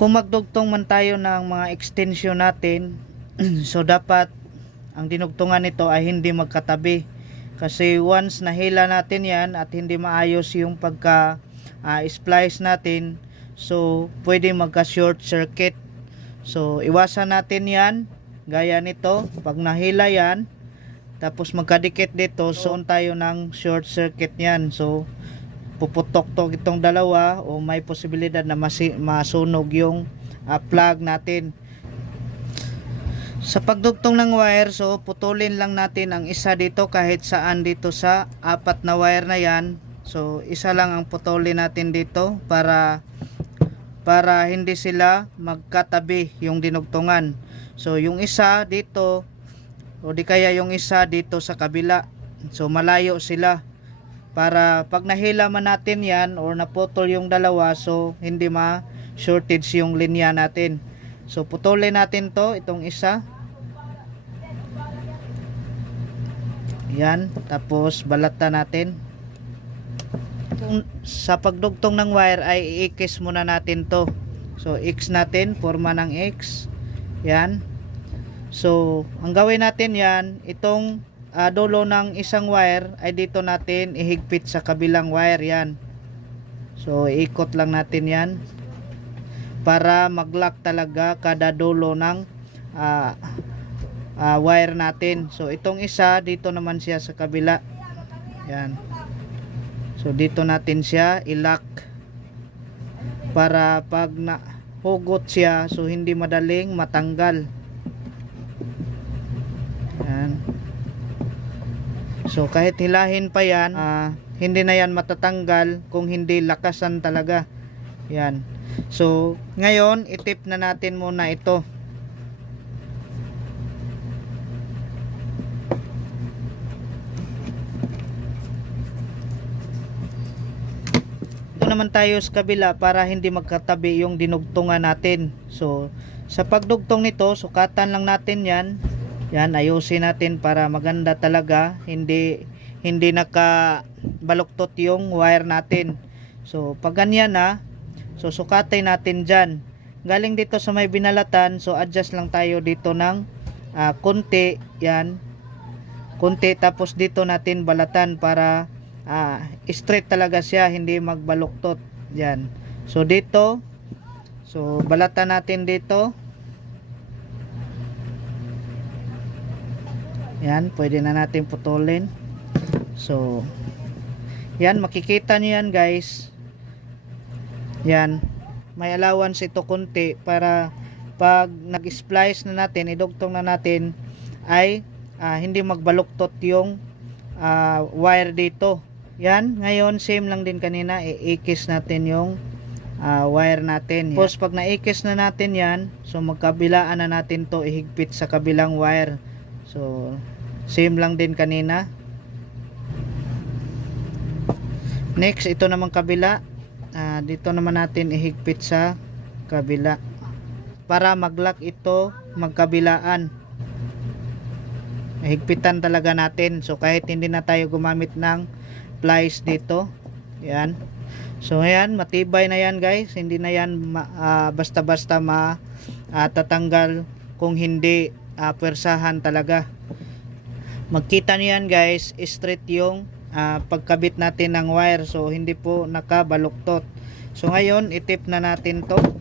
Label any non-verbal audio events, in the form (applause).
Kung magdugtong man tayo ng mga extension natin, (clears throat) so dapat ang dinugtungan nito ay hindi magkatabi. Kasi once nahila natin yan at hindi maayos yung pagka ah, splice natin, so pwede magka short circuit. So iwasan natin yan, gaya nito, pag nahila yan, tapos magkadikit dito, so tayo ng short circuit yan. So puputok to itong dalawa o may posibilidad na masi- masunog yung ah, plug natin. Sa pagdugtong ng wire, so putulin lang natin ang isa dito kahit saan dito sa apat na wire na yan. So isa lang ang putulin natin dito para para hindi sila magkatabi yung dinugtungan. So yung isa dito o di kaya yung isa dito sa kabila. So malayo sila para pag nahila man natin yan or naputol yung dalawa so hindi ma shortage yung linya natin. So putulin natin to itong isa. Yan, tapos balatan natin. Sa pagdugtong ng wire ay i-X muna natin to. So X natin, forma ng X. Yan. So, ang gawin natin yan, itong ah, dulo ng isang wire ay dito natin ihigpit sa kabilang wire yan. So, ikot lang natin yan para mag-lock talaga kada dulo ng ah, ah, wire natin. So, itong isa, dito naman siya sa kabila. Yan. So, dito natin siya i-lock para pag na hugot siya, so hindi madaling matanggal. Yan. So kahit hilahin pa yan, ah, hindi na yan matatanggal kung hindi lakasan talaga. Yan. So ngayon, itip na natin muna ito. Ito naman tayo sa kabila para hindi magkatabi yung dinugtungan natin. So sa pagdugtong nito, sukatan lang natin yan yan, ayusin natin para maganda talaga. Hindi hindi nakabaluktot yung wire natin. So, pag ganyan na, so sukatay natin dyan. Galing dito sa may binalatan, so adjust lang tayo dito ng ah, konti. Yan. Konti, tapos dito natin balatan para ah, straight talaga siya, hindi magbaluktot. Yan. So, dito, so balatan natin dito. Yan, pwede na natin putulin. So, yan, makikita nyo yan guys. Yan, may allowance ito kunti para pag nag-splice na natin, idugtong na natin, ay ah, hindi magbaluktot yung ah, wire dito. Yan, ngayon same lang din kanina, i-ikis natin yung ah, wire natin. Tapos pag na-ikis na natin yan, so magkabilaan na natin to ihigpit sa kabilang wire. So, same lang din kanina. Next, ito naman kabila. Ah, dito naman natin ihigpit sa kabila. Para mag-lock ito magkabilaan. Higpitan talaga natin. So, kahit hindi na tayo gumamit ng plies dito. Yan. So, ayan, matibay na yan guys. Hindi na yan ma- ah, basta-basta ma ah, tatanggal kung hindi ah, pwersahan talaga. Magkita niyan guys straight yung ah, pagkabit natin ng wire. So hindi po nakabaluktot. So ngayon itip na natin to